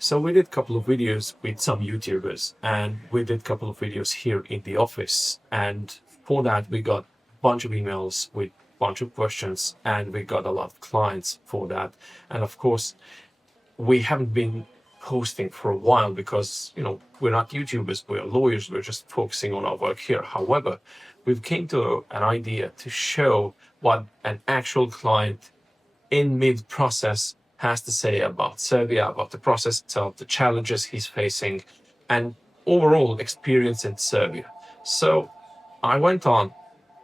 So we did a couple of videos with some YouTubers, and we did a couple of videos here in the office. And for that, we got a bunch of emails with a bunch of questions, and we got a lot of clients for that. And of course, we haven't been posting for a while because, we're not YouTubers, we're lawyers, we're just focusing on our work here. However, we've came to an idea to show what an actual client in mid-process has to say about Serbia, about the process itself, the challenges he's facing, and overall experience in Serbia. So I went on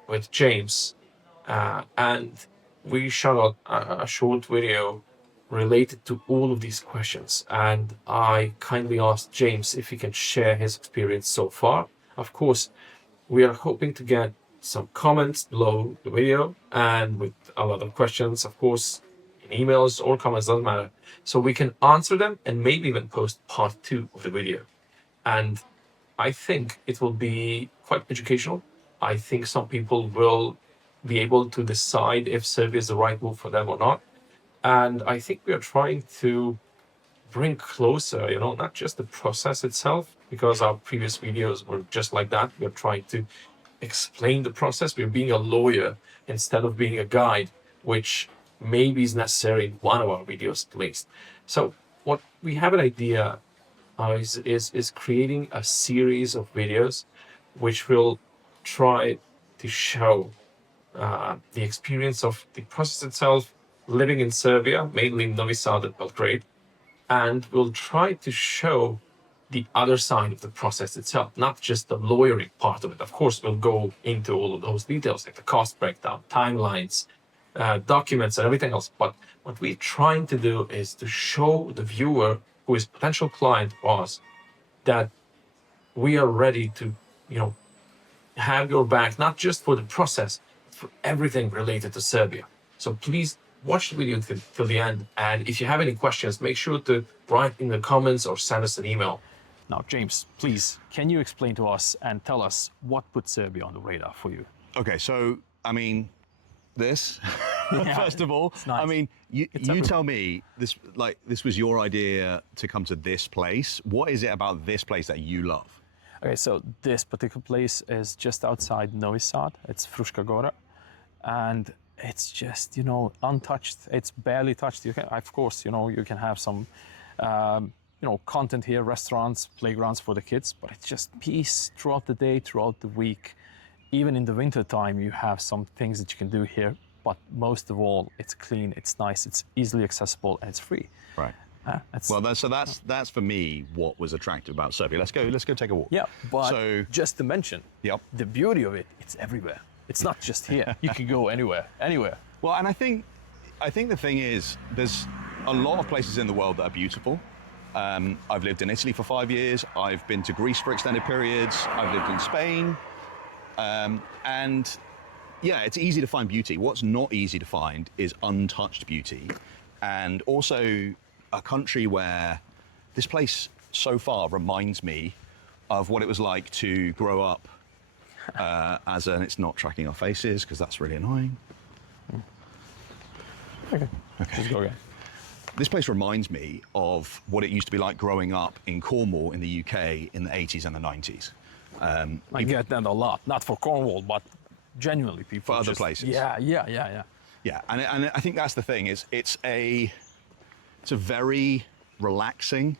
with James, and we shot out a short video related to all of these questions. And I kindly asked James if he can share his experience so far. Of course, we are hoping to get some comments below the video and with a lot of questions, of course, in emails or comments, doesn't matter. So we can answer them and maybe even post part 2 of the video. And I think it will be quite educational. I think some people will be able to decide if Serbia is the right move for them or not. And I think we are trying to bring closer, not just the process itself, because our previous videos were just like that. We're trying to explain the process. We're being a lawyer instead of being a guide, which maybe is necessary in one of our videos at least. So what we have an idea is creating a series of videos which will try to show the experience of the process itself, living in Serbia, mainly in Novi Sad and Belgrade, and we'll try to show the other side of the process itself, not just the lawyering part of it. Of course, we'll go into all of those details, like the cost breakdown, timelines, documents, and everything else. But what we're trying to do is to show the viewer, who is potential client of ours, that we are ready to, have your back, not just for the process, but for everything related to Serbia. So please watch the video till the end. And if you have any questions, make sure to write in the comments or send us an email. Now, James, please, can you explain to us and tell us what put Serbia on the radar for you? Okay, so, this, first of all, nice. you tell me, this was your idea to come to this place. What is it about this place that you love? Okay, so this particular place is just outside Novi Sad. It's Fruška Gora, and it's just, untouched. It's barely touched. You can, of course, you can have some, content here, restaurants, playgrounds for the kids, but it's just peace throughout the day, throughout the week. Even in the winter time, you have some things that you can do here, but most of all, it's clean, it's nice, it's easily accessible, and it's free. Right. That's for me what was attractive about Serbia. Let's go take a walk. Yeah, but just to mention, yep, the beauty of it, it's everywhere. It's not just here. You can go anywhere. Well, and I think the thing is, there's a lot of places in the world that are beautiful. I've lived in Italy for 5 years. I've been to Greece for extended periods. I've lived in Spain. And yeah, it's easy to find beauty. What's not easy to find is untouched beauty. And also a country where this place so far reminds me of what it was like to grow up it's not tracking our faces because that's really annoying. Okay. Let's go again. This place reminds me of what it used to be like growing up in Cornwall in the UK in the 80s and the 90s. I get that a lot, not for Cornwall, but genuinely people. For other places. Yeah. Yeah, and I think that's the thing, is it's a very relaxing,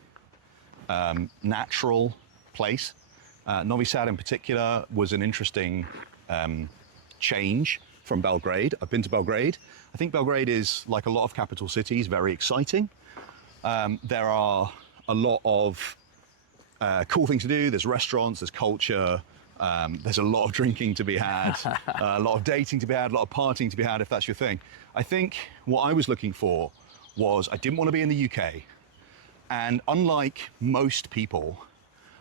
natural place. Novi Sad in particular was an interesting change from Belgrade. I've been to Belgrade. I think Belgrade is, like a lot of capital cities, very exciting. There are a lot of cool things to do. There's restaurants, there's culture, there's a lot of drinking to be had, a lot of dating to be had, a lot of partying to be had, if that's your thing. I think what I was looking for was, I didn't want to be in the UK, and unlike most people,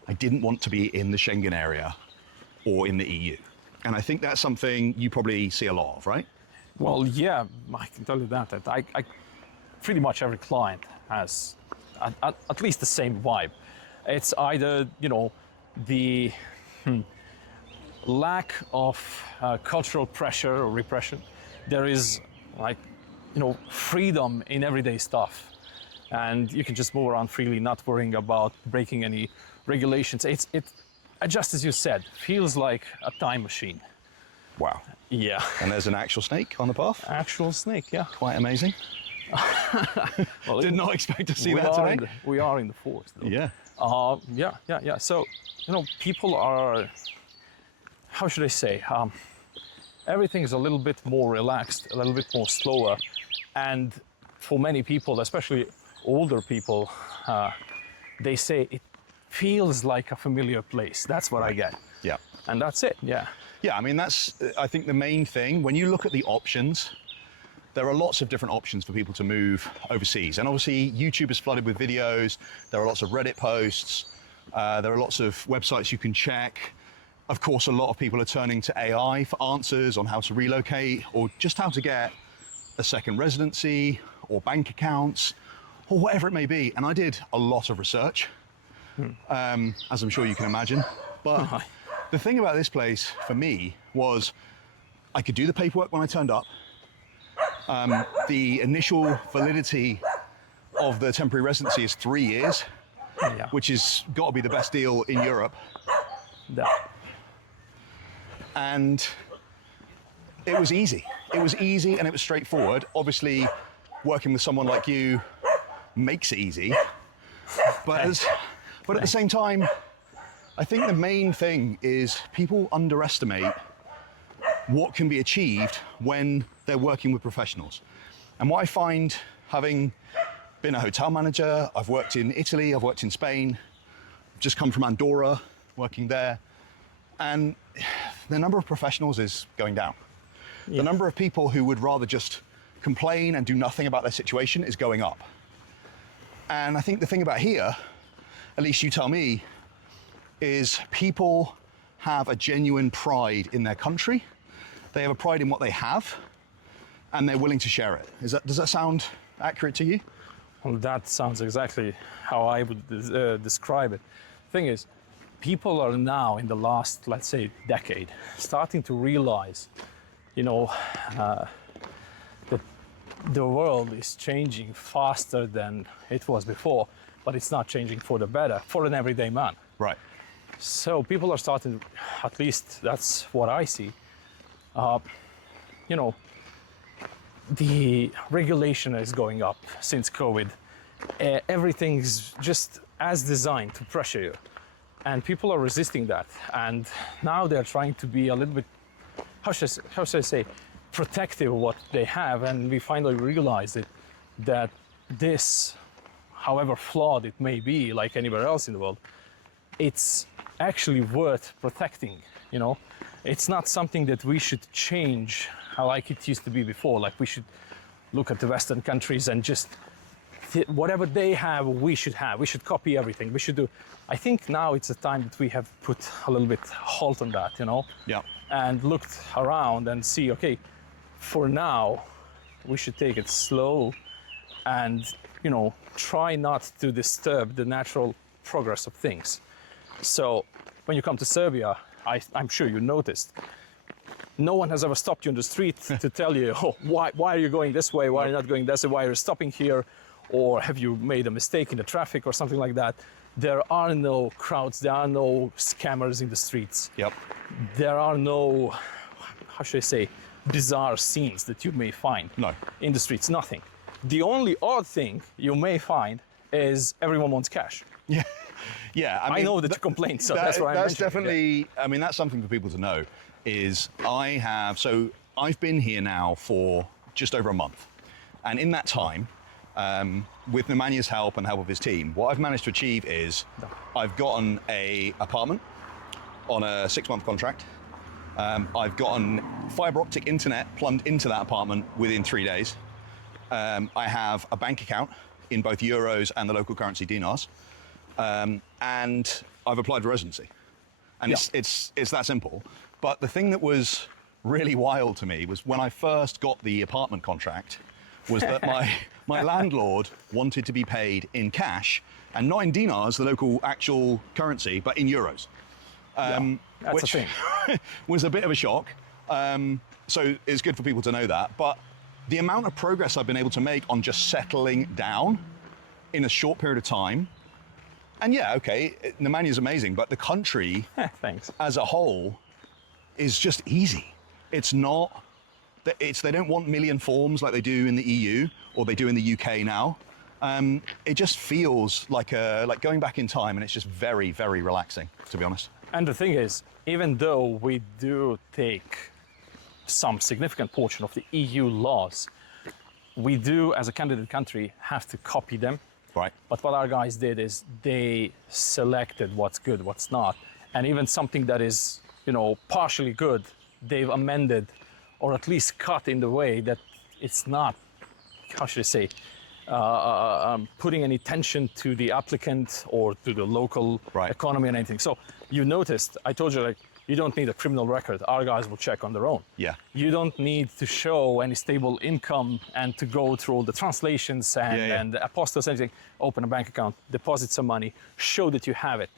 I didn't want to be in the Schengen area or in the EU. And I think that's something you probably see a lot of, right? Well, yeah, I can tell you that I pretty much every client has at least the same vibe. It's either, the lack of cultural pressure or repression. There is freedom in everyday stuff. and you can just move around freely, not worrying about breaking any regulations. It just as you said, feels like a time machine. Wow. Yeah. And there's an actual snake on the path. Actual snake, yeah. Quite amazing. Well, Did not expect to see that today. We are in the forest, though. Yeah. Yeah. So, people are, how should I say, everything is a little bit more relaxed, a little bit more slower. And for many people, especially older people, they say it feels like a familiar place. That's what I get. Yeah. And that's it, yeah. Yeah, I mean, that's, I think, the main thing. When you look at the options, there are lots of different options for people to move overseas. And obviously, YouTube is flooded with videos. There are lots of Reddit posts. There are lots of websites you can check. Of course, a lot of people are turning to AI for answers on how to relocate or just how to get a second residency or bank accounts or whatever it may be. And I did a lot of research, as I'm sure you can imagine. But the thing about this place for me was I could do the paperwork when I turned up. The initial validity of the temporary residency is 3 years, which has got to be the best deal in Europe. Yeah. And it was easy. It was easy and it was straightforward. Obviously, working with someone like you makes it easy. But at the same time, I think the main thing is people underestimate what can be achieved when they're working with professionals. And what I find, having been a hotel manager, I've worked in Italy, I've worked in Spain, I've just come from Andorra, working there, and the number of professionals is going down. Yeah. The number of people who would rather just complain and do nothing about their situation is going up. And I think the thing about here, at least you tell me, is people have a genuine pride in their country. They have a pride in what they have, and they're willing to share it. Does that sound accurate to you? Well, that sounds exactly how I would describe it. Thing is, people are now in the last, let's say, decade, starting to realize, that the world is changing faster than it was before, but it's not changing for the better for an everyday man. Right. So people are starting, at least that's what I see. The regulation is going up since COVID. Everything's just as designed to pressure you. And people are resisting that. And now they're trying to be a little bit, how should I say, protective of what they have. And we finally realized that this, however flawed it may be, like anywhere else in the world, it's actually worth protecting, It's not something that we should change like it used to be before. Like we should look at the Western countries and just whatever they have, we should have. We should copy everything. We should do. I think now it's a time that we have put a little bit halt on that, Yeah. And looked around and see, okay, for now, we should take it slow and, try not to disturb the natural progress of things. So when you come to Serbia, I'm sure you noticed, no one has ever stopped you on the street to tell you, why are you going this way? Why are you not going this way? Why are you stopping here? Or have you made a mistake in the traffic or something like that? There are no crowds. There are no scammers in the streets. Yep. There are no, how should I say, bizarre scenes that you may find in the streets. Nothing. The only odd thing you may find is everyone wants cash. Yeah. Yeah, I know that you complain, so that's why I'm That's mentioning definitely, it. I mean, that's something for people to know, is I've been here now for just over a month. And in that time, with Nemanya's help and help of his team, what I've managed to achieve is I've gotten an apartment on a 6-month contract. I've gotten fiber optic internet plumbed into that apartment within 3 days. I have a bank account in both euros and the local currency dinars. And I've applied for residency. And it's that simple. But the thing that was really wild to me was when I first got the apartment contract, was that my landlord wanted to be paid in cash, and not in dinars, the local actual currency, but in euros. That's which a thing. was a bit of a shock. So it's good for people to know that. But the amount of progress I've been able to make on just settling down in a short period of time. And yeah, okay, Nemanja is amazing, but the country Thanks. as a whole is just easy. It's not, they don't want million forms like they do in the EU or they do in the UK now. It just feels like going back in time, and it's just very, very relaxing, to be honest. And the thing is, even though we do take some significant portion of the EU laws, we do, as a candidate country, have to copy them. Right. But what our guys did is they selected what's good, what's not. And even something that is, partially good, they've amended or at least cut in the way that it's not, how should I say, putting any tension to the applicant or to the local economy and anything. So you noticed, I told you, you don't need a criminal record. Our guys will check on their own. Yeah. You don't need to show any stable income and to go through all the translations and apostilles, anything. Open a bank account, deposit some money, show that you have it.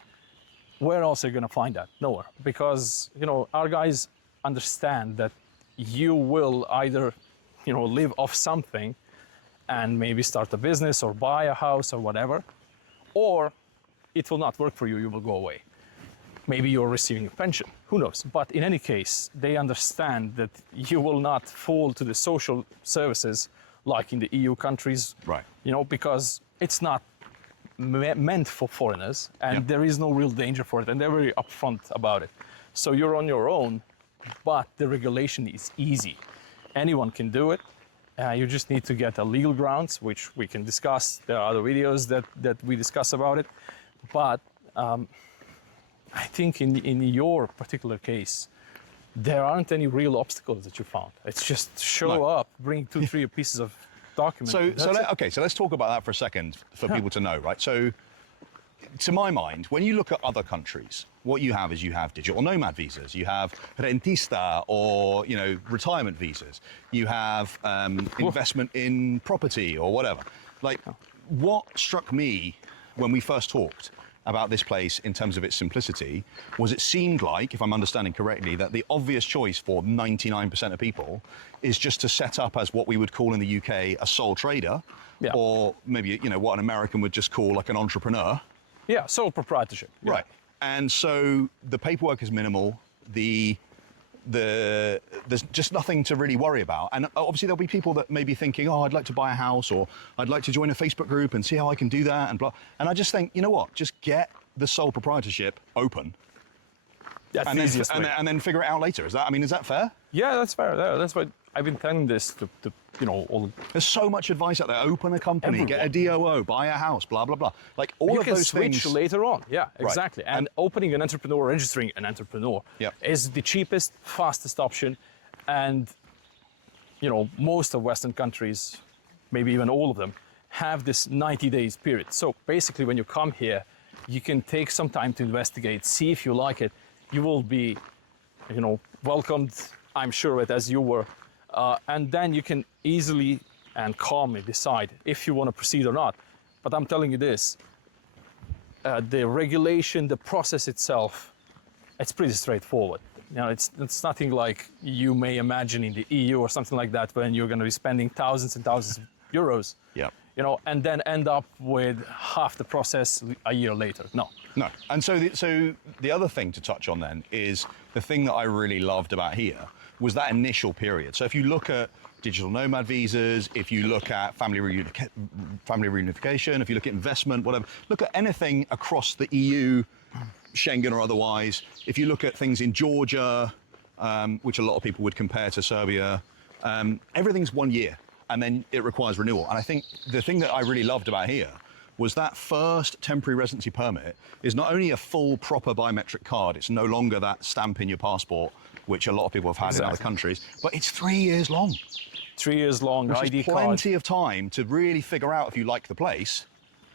Where else are you going to find that? Nowhere. Because, our guys understand that you will either, live off something and maybe start a business or buy a house or whatever, or it will not work for you, you will go away. Maybe you're receiving a pension, who knows? But in any case, they understand that you will not fall to the social services like in the EU countries, Right. Because it's not meant for foreigners and there is no real danger for it, and they're very upfront about it. So you're on your own, but the regulation is easy. Anyone can do it. You just need to get a legal grounds, which we can discuss. There are other videos that we discuss about it. But I think in your particular case, there aren't any real obstacles that you found. It's just show up, bring 2-3 pieces of documents. So let's talk about that for a second for people to know, right? So, to my mind, when you look at other countries, what you have is you have digital nomad visas, you have rentista or retirement visas, you have investment in property or whatever. Like, what struck me when we first talked about this place in terms of its simplicity was it seemed like, if I'm understanding correctly, that the obvious choice for 99% of people is just to set up as what we would call in the UK a sole trader, or maybe what an American would just call like an entrepreneur. Yeah, sole proprietorship. Yeah. Right. And so the paperwork is minimal. There's just nothing to really worry about. And obviously there'll be people that may be thinking, I'd like to buy a house, or I'd like to join a Facebook group and see how I can do that and blah. And I just think, you know what, just get the sole proprietorship open. That's the easiest way. And then figure it out later. Is that fair? Yeah, that's fair. That's what I've been telling this to all. There's so much advice out there. Open a company, get a DOO, buy a house, blah, blah, blah. Like all you of can those switch things. later on. Yeah, exactly. Right. And opening an entrepreneur, registering an entrepreneur is the cheapest, fastest option. And, most of Western countries, maybe even all of them, have this 90 days period. So basically when you come here, you can take some time to investigate, see if you like it. You will be, welcomed, I'm sure, as you were. And then you can easily and calmly decide if you want to proceed or not. But I'm telling you this, the regulation, the process itself, it's pretty straightforward. It's nothing like you may imagine in the EU or something like that, when you're going to be spending thousands and thousands of euros, and then end up with half the process a year later. No. And so the other thing to touch on then is the thing that I really loved about here was that initial period. So if you look at digital nomad visas, if you look at family reunification, if you look at investment, whatever, look at anything across the EU, Schengen or otherwise, if you look at things in Georgia, which a lot of people would compare to Serbia, everything's 1 year and then it requires renewal. And I think the thing that I really loved about here was that first temporary residency permit is not only a full proper biometric card, it's no longer that stamp in your passport, which a lot of people have had in other countries, but it's 3 years long. 3 years long, which ID is card. plenty of time to really figure out if you like the place.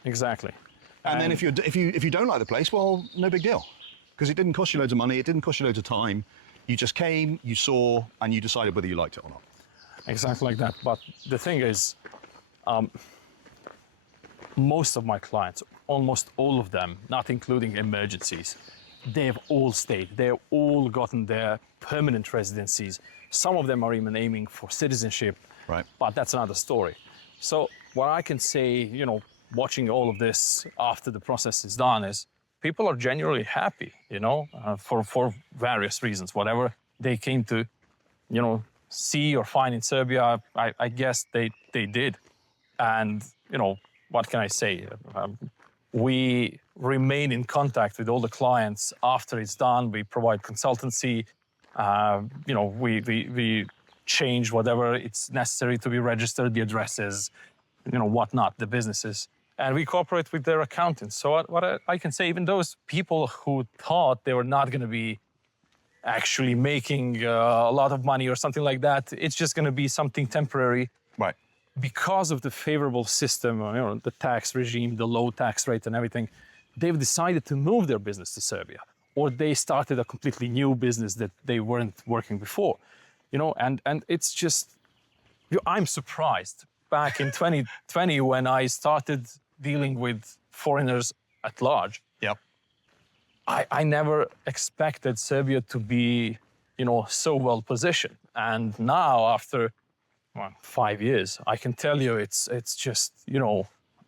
Exactly. And then if you don't like the place, well, no big deal, because it didn't cost you loads of money, it didn't cost you loads of time. You just came, you saw, and you decided whether you liked it or not. Exactly like that. But the thing is, most of my clients, almost all of them, not including emergencies, they've all stayed. They've all gotten their permanent residencies. Some of them are even aiming for citizenship. Right. But that's another story. So what I can say, watching all of this after the process is done is people are genuinely happy, for various reasons, whatever they came to, see or find in Serbia. I guess they did, and what can I say? We remain in contact with all the clients after it's done. We provide consultancy. We change whatever it's necessary to be registered, the addresses, whatnot, the businesses. And we cooperate with their accountants. So what I can say, even those people who thought they were not going to be actually making a lot of money or something like that, it's just going to be something temporary. Right. Because of the favorable system, the tax regime, the low tax rate and everything, they've decided to move their business to Serbia, or they started a completely new business that they weren't working before, and it's just, I'm surprised. Back in 2020, when I started dealing with foreigners at large, Yep. I never expected Serbia to be, so well positioned. And now, after 5 years, I can tell you it's just,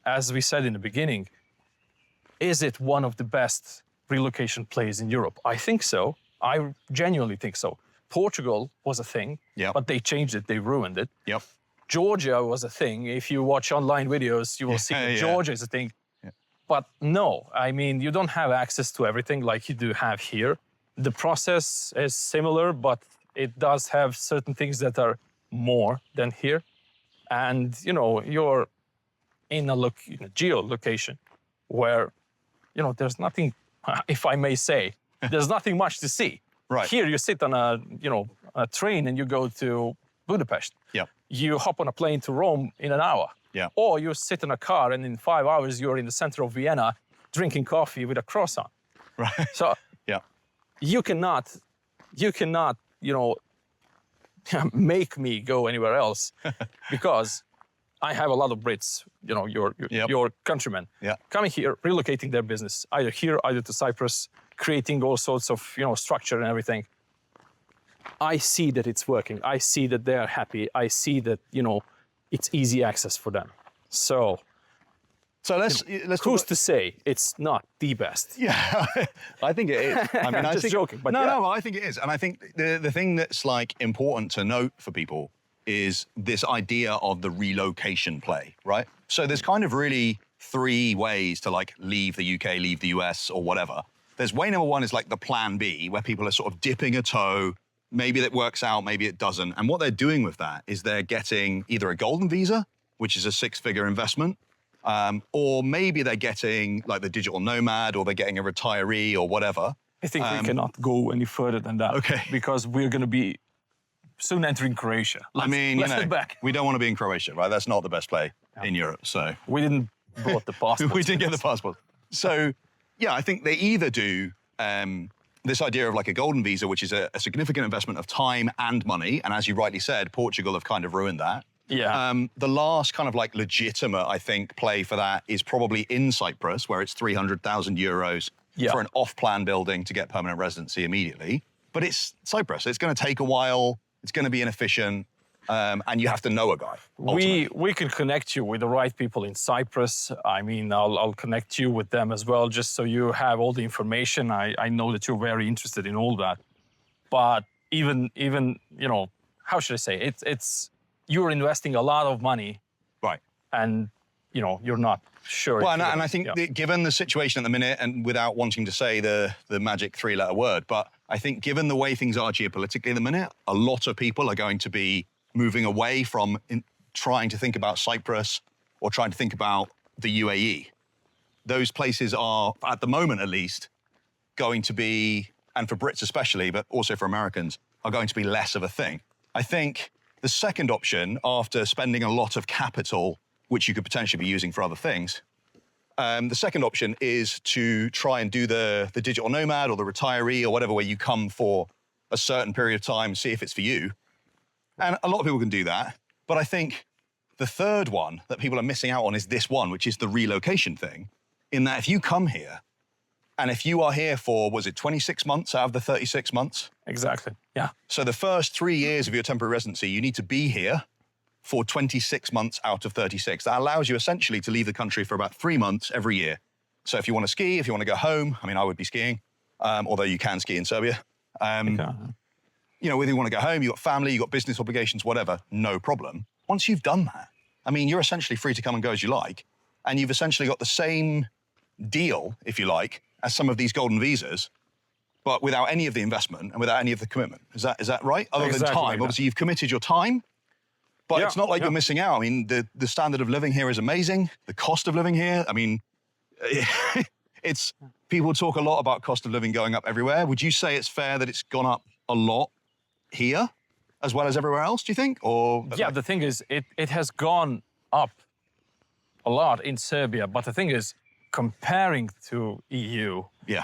as we said in the beginning, is it one of the best relocation plays in Europe? I think so. I genuinely think so. Portugal was a thing, Yep. but they changed it, they ruined it. Yep. Georgia was a thing. If you watch online videos, you will see that Georgia is a thing. Yeah. But no, you don't have access to everything like you do have here. The process is similar, but it does have certain things that are more than here. And, you're in a geolocation where, there's nothing, if I may say, there's nothing much to see. Right. Here you sit on a train and you go to Budapest. Yep. You hop on a plane to Rome in an hour. Yeah. Or you sit in a car and in 5 hours you're in the center of Vienna drinking coffee with a croissant. Right. So Yeah. you cannot, make me go anywhere else because I have a lot of Brits, your countrymen, Yeah. coming here, relocating their business, either here, either to Cyprus, creating all sorts of, structure and everything. I see that it's working. I see that they're happy. I see that, it's easy access for them. So let's who's to say it's not the best? Yeah, I think it is. I'm just joking, but yeah. No, I think it is. And I think the thing that's important to note for people is this idea of the relocation play, right? So there's kind of really 3 ways to leave the UK, leave the US or whatever. There's way number 1 is the plan B, where people are sort of dipping a toe. Maybe it works out, maybe it doesn't. And what they're doing with that is they're getting either a golden visa, which is a 6-figure investment, or maybe they're getting the digital nomad, or they're getting a retiree or whatever. I think we cannot go any further than that. Okay. Because we're going to be soon entering Croatia. Let's head back. We don't want to be in Croatia, right? That's not the best play in Europe. So we didn't brought the passport. we didn't get the passport. So yeah, I think they either do this idea of a golden visa, which is a significant investment of time and money. And as you rightly said, Portugal have kind of ruined that. Yeah. The last kind of legitimate, I think, play for that is probably in Cyprus, where it's 300,000 euros for an off-plan building to get permanent residency immediately. But it's Cyprus. It's going to take a while. It's going to be inefficient. And you have to know a guy. We can connect you with the right people in Cyprus. I'll connect you with them as well, just so you have all the information. I know that you're very interested in all that. But even how should I say? It's you're investing a lot of money, right? And you're not sure. Well, and I think that given the situation at the minute, and without wanting to say the magic 3-letter word, but I think given the way things are geopolitically at the minute, a lot of people are going to be moving away from trying to think about Cyprus or trying to think about the UAE. Those places are, at the moment at least, going to be, and for Brits especially, but also for Americans, are going to be less of a thing. I think the second option, after spending a lot of capital, which you could potentially be using for other things, the second option is to try and do the digital nomad or the retiree or whatever, where you come for a certain period of time, see if it's for you. And a lot of people can do that. But I think the third one that people are missing out on is this one, which is the relocation thing, in that if you come here, and if you are here for, 26 months out of the 36 months? Exactly, yeah. So the first 3 years of your temporary residency, you need to be here for 26 months out of 36. That allows you essentially to leave the country for about 3 months every year. So if you want to ski, if you want to go home, I mean, I would be skiing, although you can ski in Serbia. You know, whether you want to go home, you've got family, you've got business obligations, whatever, no problem. Once you've done that, I mean, you're essentially free to come and go as you like. And you've essentially got the same deal, if you like, as some of these golden visas, but without any of the investment and without any of the commitment. Is that right? Other than Exactly time. like that. Obviously, you've committed your time, but Yeah, it's not like yeah. you're missing out. I mean, the standard of living here is amazing. The cost of living here, I mean, it's, people talk a lot about cost of living going up everywhere. Would you say it's fair that it's gone up a lot here as well as everywhere else, do you think? Or Yeah, the thing is, it has gone up a lot in Serbia, but the thing is, comparing to EU, yeah,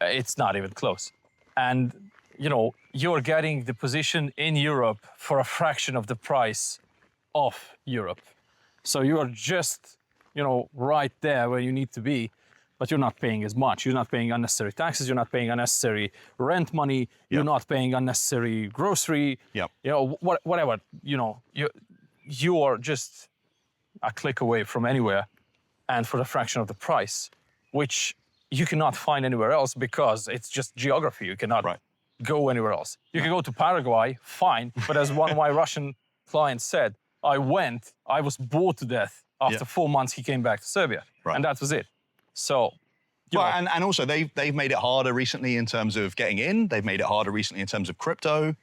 it's not even close. And, you know, you're getting the position in Europe for a fraction of the price of Europe. So you are just, you know, right there where you need to be, but you're not paying as much. You're not paying unnecessary taxes. You're not paying unnecessary rent money. You're not paying unnecessary grocery. Yep. You know, whatever, you know, you are just a click away from anywhere and for a fraction of the price, which you cannot find anywhere else because it's just geography. You cannot go anywhere else. You can go to Paraguay, fine, but as one of my Russian clients said, I was bored to death. After 4 months, he came back to Serbia, and that was it. So, well, and also they've made it harder recently in terms of getting in. They've made it harder recently in terms of crypto.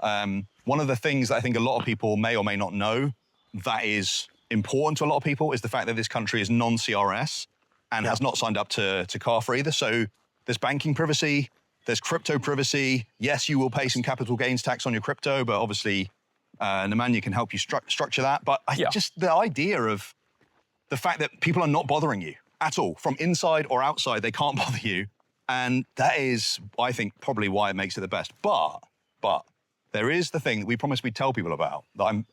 One of the things that I think a lot of people may or may not know that is important to a lot of people is the fact that this country is non-CRS and has not signed up to CARFA either. So there's banking privacy, there's crypto privacy. Yes, you will pay some capital gains tax on your crypto, but obviously Nemanja can help you structure that. But just the idea of the fact that people are not bothering you at all, from inside or outside, they can't bother you. And that is, I think, probably why it makes it the best. But there is the thing that we promised we'd tell people about that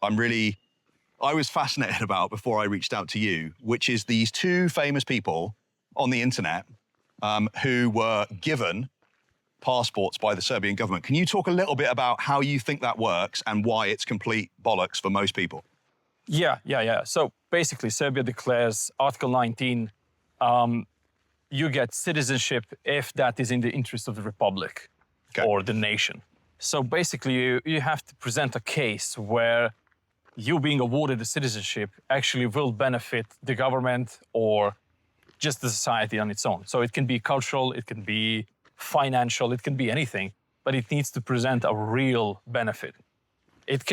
I was fascinated about before I reached out to you, which is these two famous people on the internet who were given passports by the Serbian government. Can you talk a little bit about how you think that works and why it's complete bollocks for most people? Yeah. So basically, Serbia declares Article 19, you get citizenship if that is in the interest of the republic or the nation. So basically, you have to present a case where you being awarded the citizenship actually will benefit the government or just the society on its own. So it can be cultural, it can be financial, it can be anything, but it needs to present a real benefit. It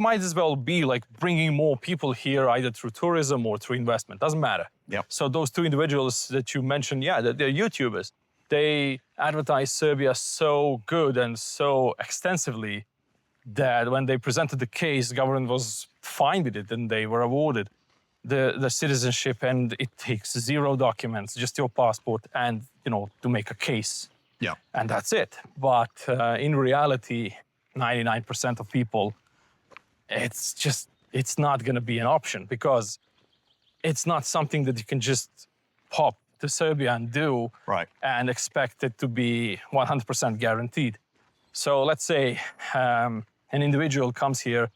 might as well be like bringing more people here either through tourism or through investment, doesn't matter. Yep. So those two individuals that you mentioned, they're YouTubers. They advertise Serbia so good and so extensively that when they presented the case, the government was fine with it and they were awarded the citizenship, and it takes 0 documents, just your passport and, you know, to make a case. Yeah. And that's it. But in reality, 99% of people, it's not going to be an option because it's not something that you can just pop to Serbia and do and expect it to be 100% guaranteed. So let's say an individual comes here.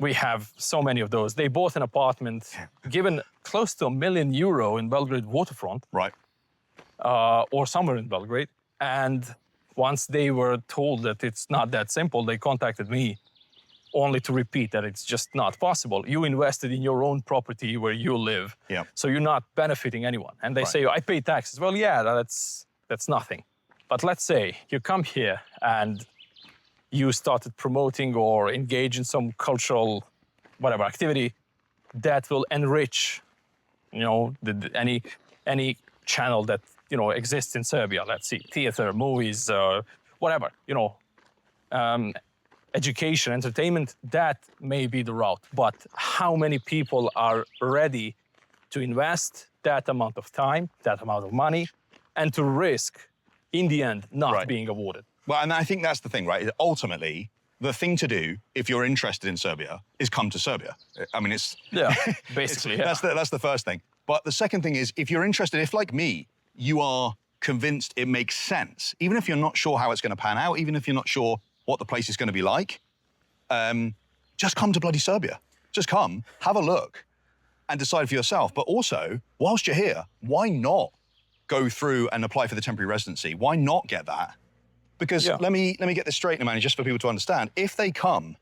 We have so many of those. They bought an apartment given close to €1 million in Belgrade waterfront. Or somewhere in Belgrade. And once they were told that it's not that simple, they contacted me only to repeat that it's just not possible. You invested in your own property where you live, so you're not benefiting anyone. And they say, I pay taxes. Well, yeah, that's nothing. But let's say you come here and you started promoting or engage in some cultural, whatever activity that will enrich, you know, any channel that, you know, exists in Serbia. Let's see, theater, movies, whatever, you know, education, entertainment, that may be the route. But how many people are ready to invest that amount of time, that amount of money, and to risk, in the end, not being awarded? Well, and I think that's the thing, right? Ultimately, the thing to do if you're interested in Serbia is come to Serbia. I mean, it's... Yeah, basically, That's the first thing. But the second thing is, if you're interested, if like me, you are convinced it makes sense, even if you're not sure how it's going to pan out, even if you're not sure what the place is going to be like, just come to bloody Serbia. Just come, have a look, and decide for yourself. But also, whilst you're here, why not go through and apply for the temporary residency? Why not get that? Because let me get this straight, Nemanja, just for people to understand. If they come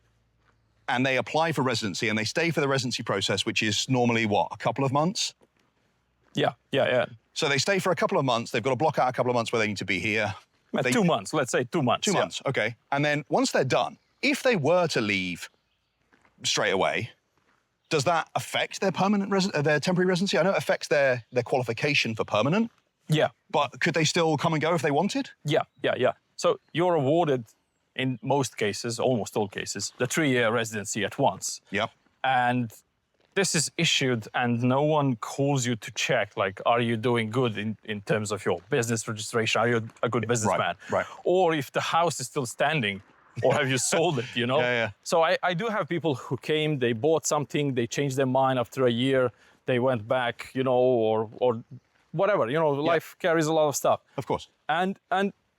and they apply for residency and they stay for the residency process, which is normally what, a couple of months? Yeah. So they stay for a couple of months. They've got to block out a couple of months where they need to be here. 2 months, let's say 2 months. 2 months, okay. And then once they're done, if they were to leave straight away, does that affect their their temporary residency? I know it affects their qualification for permanent. Yeah. But could they still come and go if they wanted? Yeah. So you're awarded, in most cases, almost all cases, the 3-year residency at once. Yep. And this is issued and no one calls you to check, like, are you doing good in terms of your business registration? Are you a good businessman? Right. Or if the house is still standing, or have you sold it, you know? Yeah. So I do have people who came, they bought something, they changed their mind after a year, they went back, you know, or whatever, you know, life carries a lot of stuff. Of course. And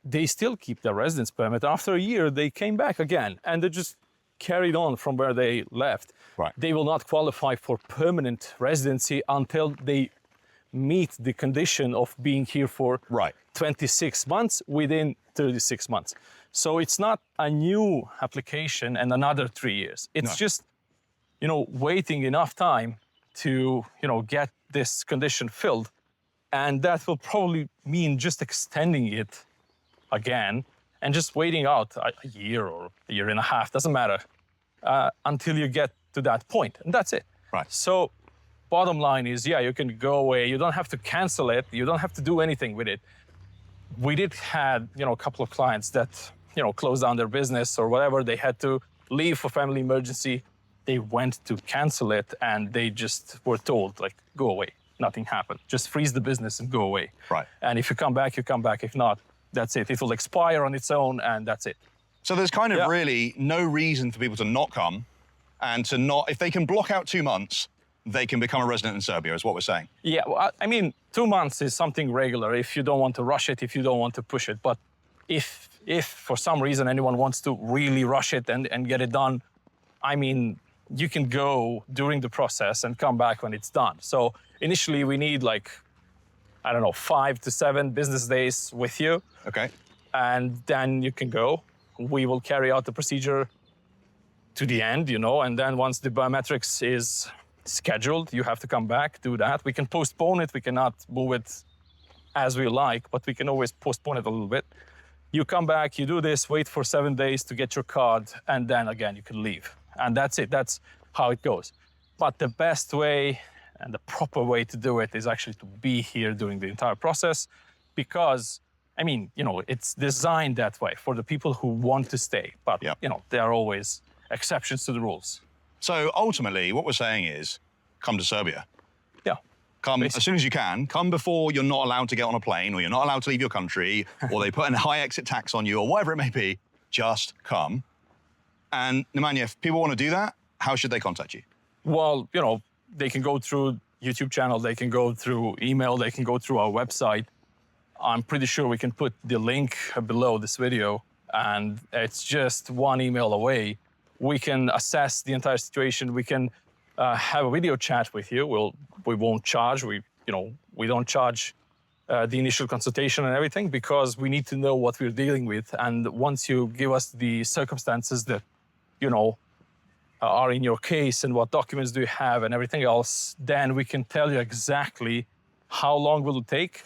they still keep their residence permit. After a year, they came back again and they just carried on from where they left. Right. They will not qualify for permanent residency until they meet the condition of being here for 26 months within 36 months. So it's not a new application and another 3 years. It's just, you know, waiting enough time to, you know, get this condition filled. And that will probably mean just extending it again and just waiting out a year or a year and a half, doesn't matter, until you get to that point. And that's it. Right. So bottom line is, you can go away. You don't have to cancel it. You don't have to do anything with it. We did had, you know, a couple of clients that, you know, closed down their business or whatever. They had to leave for family emergency. They went to cancel it and they just were told, like, go away. Nothing happened. Just freeze the business and go away. Right. And if you come back, you come back. If not, that's it. It will expire on its own and that's it. So there's kind of really no reason for people to not come and to not, if they can block out 2 months, they can become a resident in Serbia, is what we're saying. Yeah, well, I mean, 2 months is something regular if you don't want to rush it, if you don't want to push it. But if for some reason anyone wants to really rush it and get it done, I mean, you can go during the process and come back when it's done. So initially we need like, I don't know, 5 to 7 business days with you. Okay. And then you can go. We will carry out the procedure to the end, you know, and then once the biometrics is scheduled, you have to come back, do that. We can postpone it. We cannot move it as we like, but we can always postpone it a little bit. You come back, you do this, wait for 7 days to get your card, and then again, you can leave. And that's it. That's how it goes. But the best way and the proper way to do it is actually to be here during the entire process because, I mean, you know, it's designed that way for the people who want to stay. But, you know, there are always exceptions to the rules. So ultimately, what we're saying is, come to Serbia. Yeah. Come as soon as you can. Come before you're not allowed to get on a plane or you're not allowed to leave your country or they put a high exit tax on you or whatever it may be. Just come. And Nemanja, if people want to do that, how should they contact you? Well, you know, they can go through YouTube channel, they can go through email, they can go through our website. I'm pretty sure we can put the link below this video and it's just one email away. We can assess the entire situation. We can have a video chat with you. We won't charge. We don't charge the initial consultation and everything because we need to know what we're dealing with. And once you give us the circumstances that, you know, are in your case and what documents do you have and everything else, then we can tell you exactly how long will it take.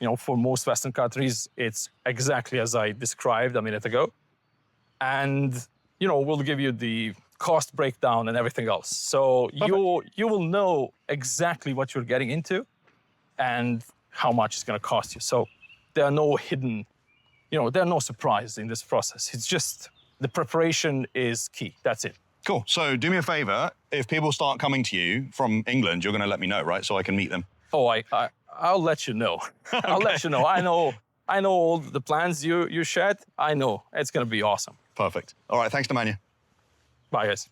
You know, for most Western countries, it's exactly as I described a minute ago. And, you know, we'll give you the cost breakdown and everything else. So you will know exactly what you're getting into and how much it's going to cost you. So there are no hidden, you know, there are no surprises in this process. It's just the preparation is key. That's it. Cool. So do me a favor. If people start coming to you from England, you're going to let me know, right? So I can meet them. Oh, I'll let you know. I'll let you know. I know all the plans you shared. I know it's going to be awesome. Perfect. All right. Thanks, Nemanja. Bye, guys.